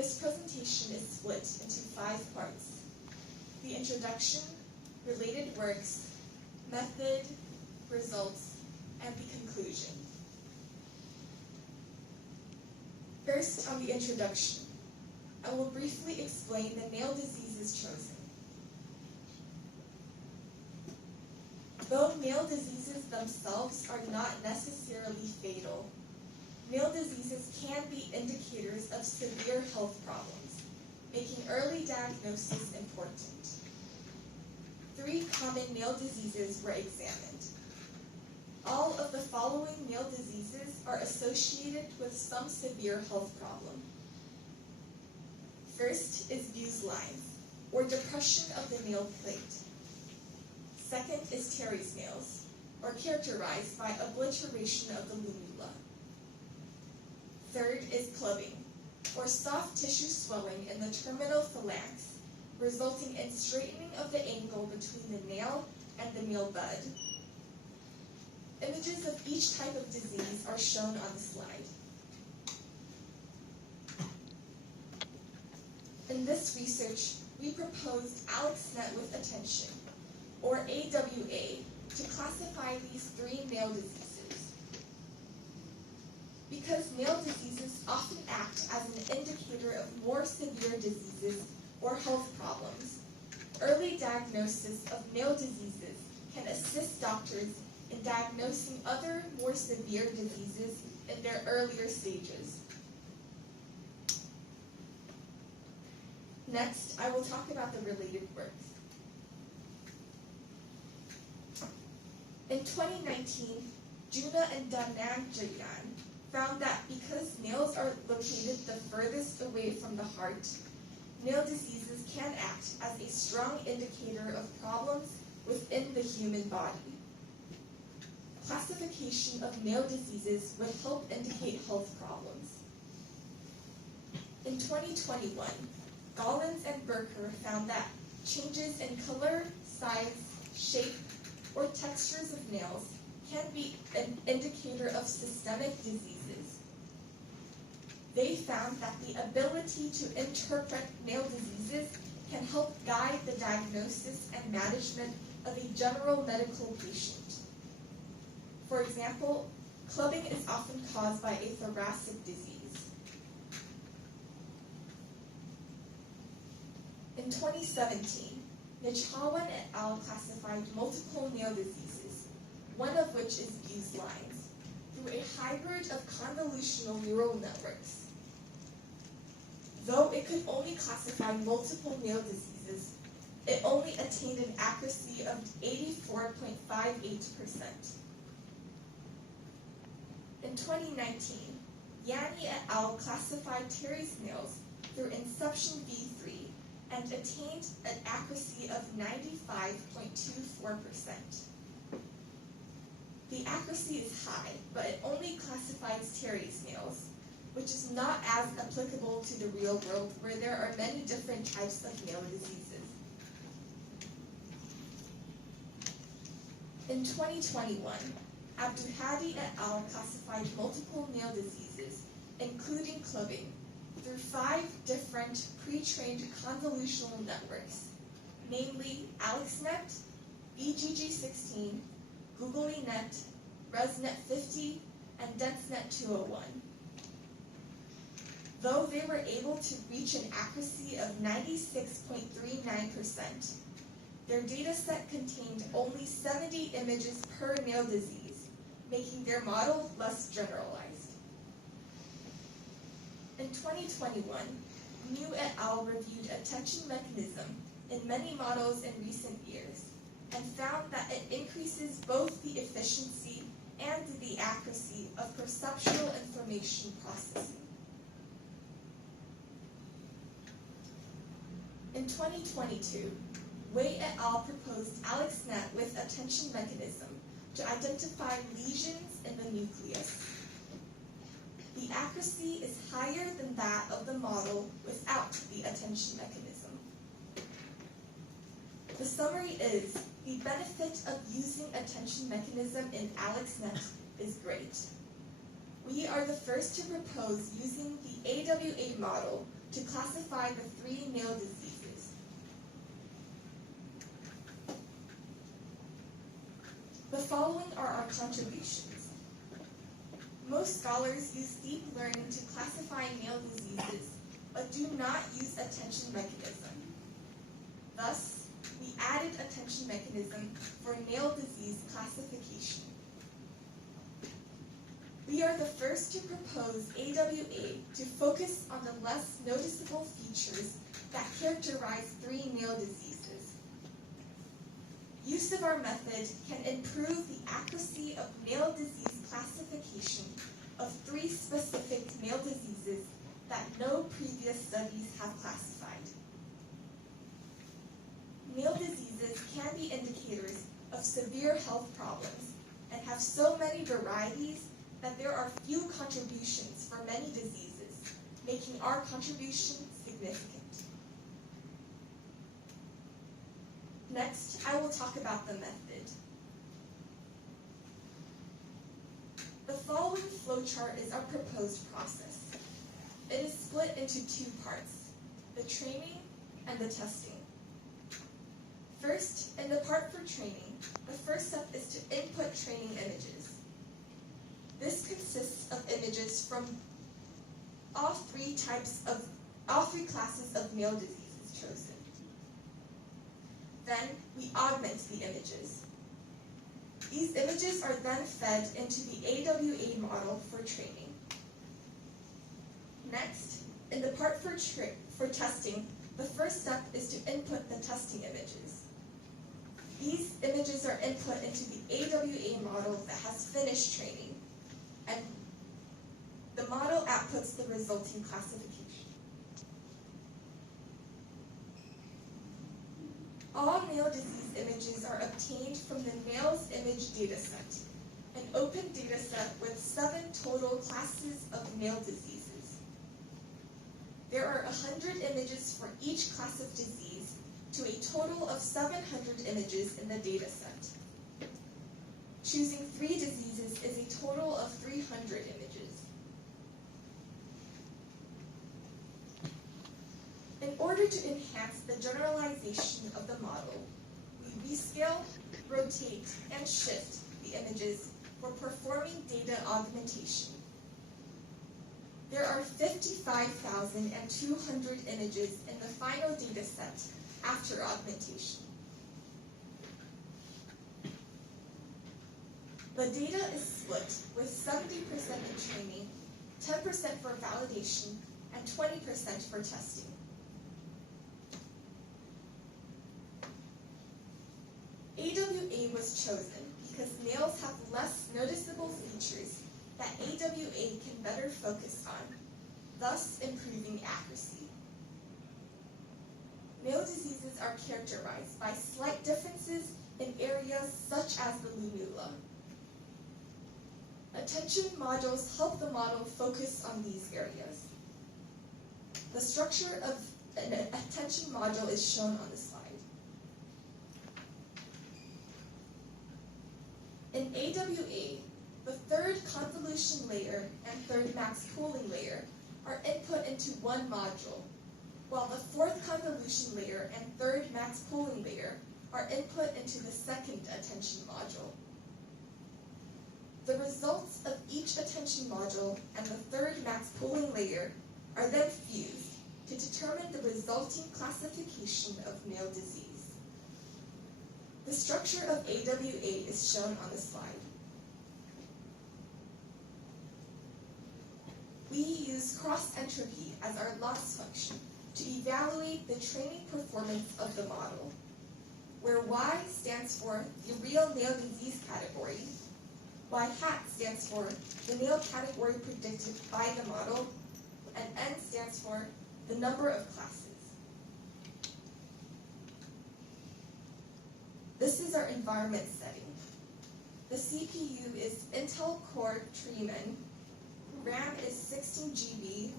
This presentation is split into 5 parts: the introduction, related works, method, results, and the conclusion. First, on the introduction, I will briefly explain the nail diseases chosen. Though nail diseases themselves are not necessarily fatal, nail diseases can be indicators of severe health problems, making early diagnosis important. 3 common nail diseases were examined. All of the following nail diseases are associated with some severe health problem. First is Bu's lines, or depression of the nail plate. Second is Terry's nails, or characterized by obliteration of the lumula. Third is clubbing, or soft tissue swelling in the terminal phalanx, resulting in straightening of the angle between the nail and the nail bud. Images of each type of disease are shown on the slide. In this research, we proposed AlexNet with attention, or AWA, to classify these 3 nail diseases. Because nail diseases often act as an indicator of more severe diseases or health problems, early diagnosis of nail diseases can assist doctors in diagnosing other more severe diseases in their earlier stages. Next, I will talk about the related works. In 2019, Juna and Dananjayan found that because nails are located the furthest away from the heart, nail diseases can act as a strong indicator of problems within the human body. Classification of nail diseases would help indicate health problems. In 2021, Gollins and Berker found that changes in color, size, shape, or textures of nails can be an indicator of systemic diseases. They found that the ability to interpret nail diseases can help guide the diagnosis and management of a general medical patient. For example, clubbing is often caused by a thoracic disease. In 2017, Nichawan et al. Classified multiple nail diseases, one of which is Bu's lines, through a hybrid of convolutional neural networks. Though it could only classify multiple nail diseases, it only attained an accuracy of 84.58%. In 2019, Yanni et al. Classified Terry's nails through Inception V3 and attained an accuracy of 95.24%. The accuracy is high, but it only classifies Terry's nails, which is not as applicable to the real world where there are many different types of nail diseases. In 2021, Abduhadi et al. Classified multiple nail diseases, including clubbing, through 5 different pre-trained convolutional networks, namely AlexNet, BGG16, GooglyNet, ResNet50, and DenseNet 201. Though they were able to reach an accuracy of 96.39%, their dataset contained only 70 images per nail disease, making their model less generalized. In 2021, New et al. Reviewed attention mechanism in many models in recent years and found that it increases both the efficiency and the accuracy of perceptual information processing. In 2022, Wei et al. Proposed AlexNet with attention mechanism to identify lesions in the nucleus. The accuracy is higher than that of the model without the attention mechanism. The summary is, the benefit of using attention mechanism in AlexNet is great. we are the first to propose using the AWA model to classify the 3 male diseases. The following are our contributions. Most scholars use deep learning to classify male diseases, but do not use attention mechanism. Thus, we added attention mechanism for male disease classification. We are the first to propose AWA to focus on the less noticeable features that characterize 3 male diseases. Use of our method can improve the accuracy of male disease classification of 3 specific male diseases that no previous studies have classified. Male diseases can be indicators of severe health problems and have so many varieties that there are few contributions for many diseases, making our contribution significant. Next, I will talk about the method. The following flowchart is our proposed process. It is split into 2 parts, the training and the testing. First, in the part for training, the first step is to input training images. This consists of images from all 3 classes of male diseases chosen. Then, we augment the images. These images are then fed into the AWA model for training. Next, in the part for testing, the first step is to input the testing images. These images are input into the AWA model that has finished training, and the model outputs the resulting classification. All male disease images are obtained from the males image dataset, an open dataset with 7 total classes of male diseases. There are 100 images for each class of disease, to a total of 700 images in the dataset. Choosing 3 diseases is a total of 300 images. In order to enhance the generalization of the model, we rescale, rotate, and shift the images for performing data augmentation. There are 55,200 images in the final dataset after augmentation. The data is split with 70% in training, 10% for validation, and 20% for testing. AWA was chosen because males have less noticeable features that AWA can better focus on, thus improving accuracy. Male diseases are characterized by slight differences in areas such as the lunula. Attention modules help the model focus on these areas. The structure of an attention module is shown on the slide. In AWA, the 3rd convolution layer and 3rd max pooling layer are input into one module, while the 4th convolution layer and 3rd max pooling layer are input into the 2nd attention module. The results of each attention module and the 3rd max pooling layer are then fused to determine the resulting classification of male disease. The structure of AWA is shown on the slide. We use cross-entropy as our loss function to evaluate the training performance of the model, where Y stands for the real male disease category, Y hat stands for the male category predicted by the model, and N stands for the number of classes. This is our environment setting. The CPU is Intel Core Treeman, RAM is 16 GB,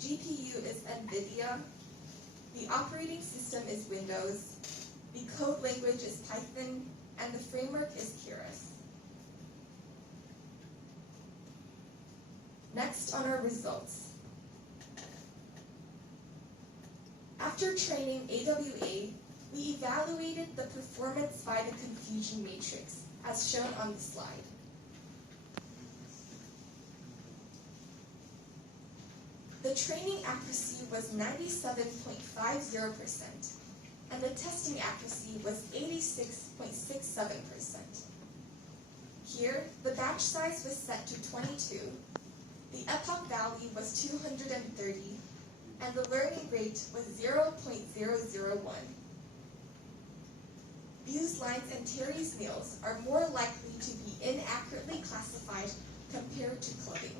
GPU is NVIDIA, the operating system is Windows, the code language is Python, and the framework is Keras. Next on our results. After training AWA, we evaluated the performance by the confusion matrix, as shown on the slide. The training accuracy was 97.50%, and the testing accuracy was 86.67%. Here, the batch size was set to 22, the epoch value was 230, and the learning rate was 0.001. Buse lines and Terry's nails are more likely to be inaccurately classified compared to clubbing.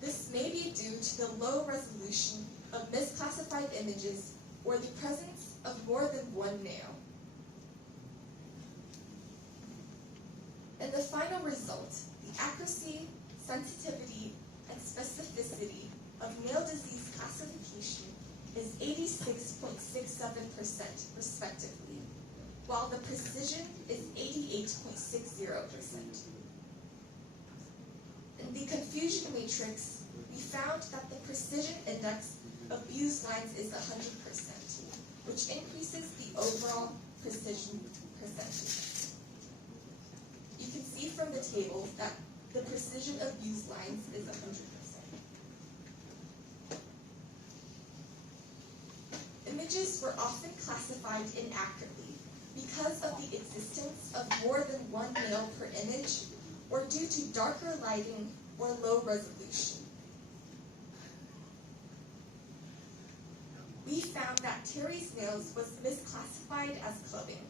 This may be due to the low resolution of misclassified images or the presence of more than one nail. In the final result, the accuracy, sensitivity, and specificity of nail disease classification is 86.67% respectively, while the precision is 88.60%. In the confusion matrix, we found that the precision index of Buse lines is 100%, which increases the overall precision percentage. You can see from the table that the precision of Buse lines is 100%. Images were often classified inaccurately because of the existence of more than one nail per image, or due to darker lighting or low resolution. We found that Terry's nails was misclassified as clubbing.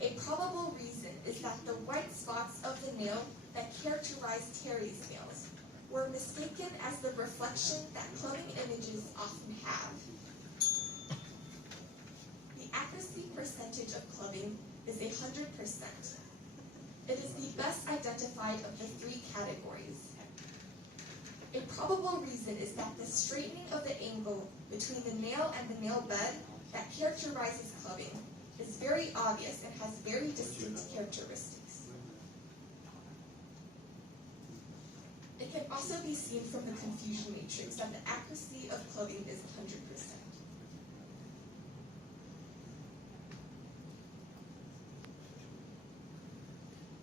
A probable reason is that the white spots of the nail that characterize Terry's nails were mistaken as the reflection that clubbing images often have. The accuracy percentage of clubbing is 100%. It is the best identified of the three categories. A probable reason is that the straightening of the angle between the nail and the nail bed that characterizes clubbing is very obvious and has very distinct characteristics. It can also be seen from the confusion matrix that the accuracy of clubbing is 100%.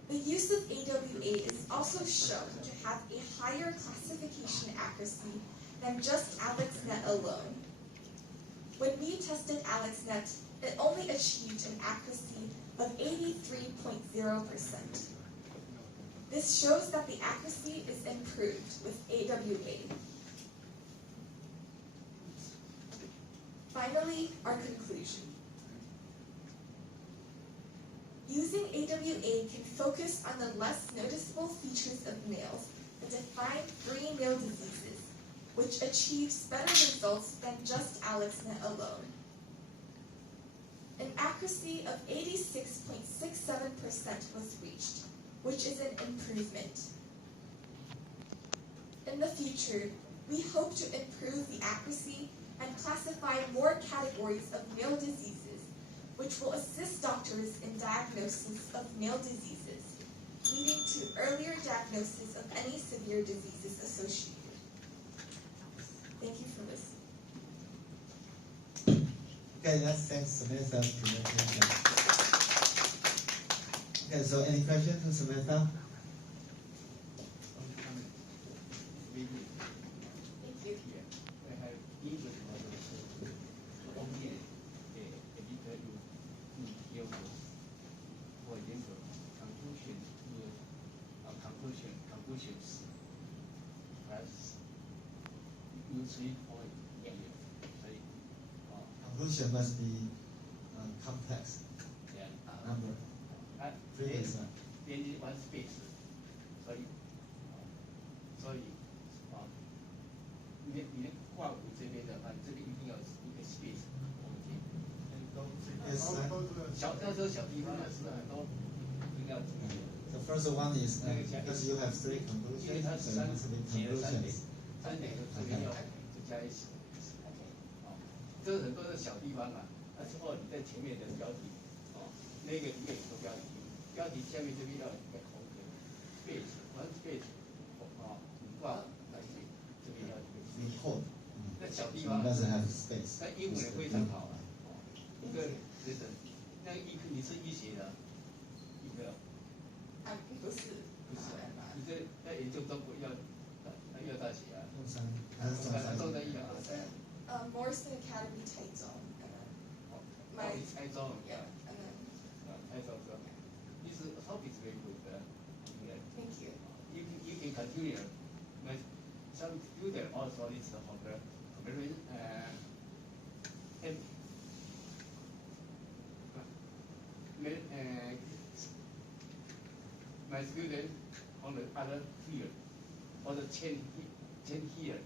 The use of AWA is also shown to have a higher classification accuracy than just AlexNet alone. When we tested AlexNet, it only achieved an accuracy of 83.0%. This shows that the accuracy is improved with AWA. Finally, our conclusion. Using AWA can focus on the less noticeable features of nails and define 3 nail diseases, which achieves better results than just AlexNet alone. An accuracy of 86.67% was reached, which is an improvement. In the future, we hope to improve the accuracy and classify more categories of nail diseases, which will assist doctors in diagnosis of nail diseases, leading to earlier diagnosis of any severe diseases associated. Thank you for listening. Okay, let's thank Samantha for the presentation. Okay, so any questions to Samantha? Conclusion must be complex number. 3%. 连接完 space， 所以你的挂弧这边的话，这边一定要一个 space 空间。小这是小地方的是很多一定要注意。The first one is because you have 3 conclusions, 因为它 so 3 it must be 写了 3 点 conclusions. ，3点就这边要就加一起。这是很多的小地方啊，那之后你在前面的标题，那个里面有个标题，标题下面这边要有一个空格 ，space， one space，哇，这边要 Report. 那小地 So 方 it，doesn't have space. 那英文也非常好啊。一个学生，那个你是医学的，有没有？不是，不是，你这在研究中国医药大学啊？中山医药啊。Morrison Academy 台中，哦，你台中。Yeah, and then. 台中是吧？This topic is very good. Thank you. You can continue. Some student also is very my student on the other field, or the 10 here,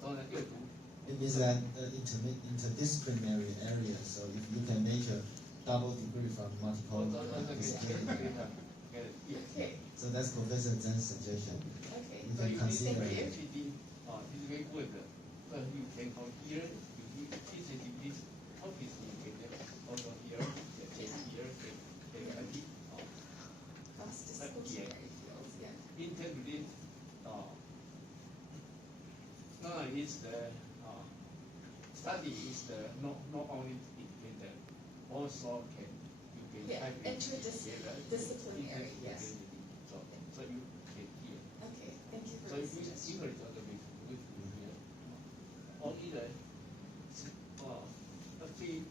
当然阅读。It is an interdisciplinary area, so if you can measure double degree from multiple disciplines. Okay. So that's Professor Zhen's suggestion. Okay. You So can you consider need it. PhD, is very good. So you can come here, you PhD this office, you can also here, here, Cross-disciplinary fields, yeah. Integrate, no, it's the study is the not only independent, also you can Yeah, type it interdisciplinary, yes. So you can hear. Okay, thank you So for the you suggestion. English also with here. Only the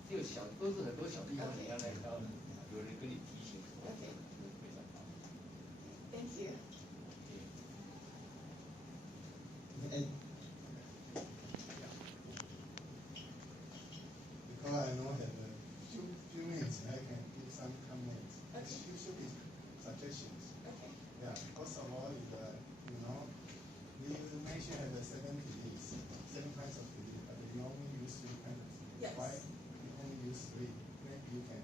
这个小都是很多小地方你要有人跟你提醒。Okay. 非常好。Thank you. Because I know that few minutes I can give some comments. Okay. Should be suggestions. Okay. Yeah. First of all, is you mentioned the 7 beliefs, 7 kinds of beliefs, but you only use 3 kinds of beliefs. Yes. Why you only use 3? Maybe you can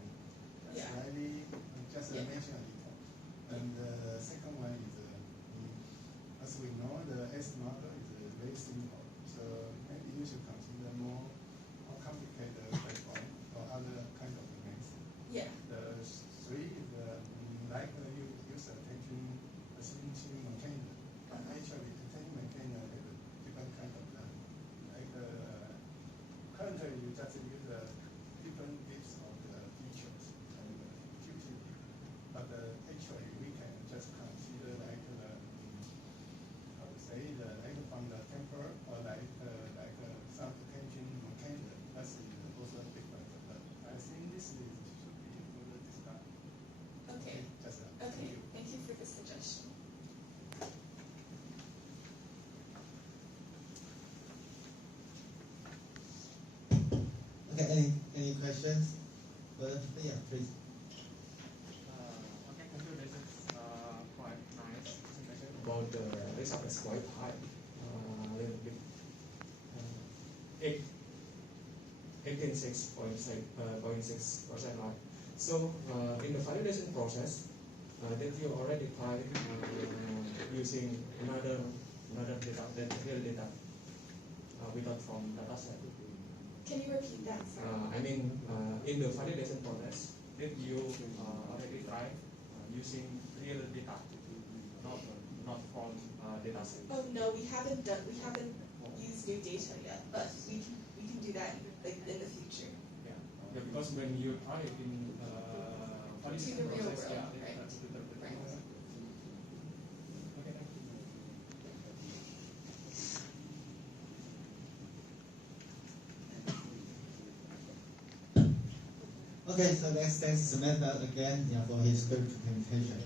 slightly just mention a little. And the second one is, as we know, the S model is very simple. So maybe you should consider more complicated platform or other kind of domains. Yeah. The 3 is like you use attention mechanism. Actually, attention mechanism has a different kind of like currently you just use different bits of the features and activity, but actually we can just consider like how to say like from the temper or like some attention mechanism. That's also different. But I think this should be further discussed. Okay. Just Okay. Thank you for the suggestion. Okay, any questions? Yeah, please. Okay, thank you. This is quite nice presentation about the result is quite high, a little bit 18.6% right. So in the validation process, that you already tried using another data, that real data, without from data set. Can you repeat that? Sorry. I mean, in the validation process, did you already try using real data, not from data set? Oh no, we haven't used new data yet, but we can do that like in the future. Yeah, because when you try it in validation To the real process, world, yeah, right. Right. Okay, thank you. Okay, so next thanks Samantha again for his great presentation.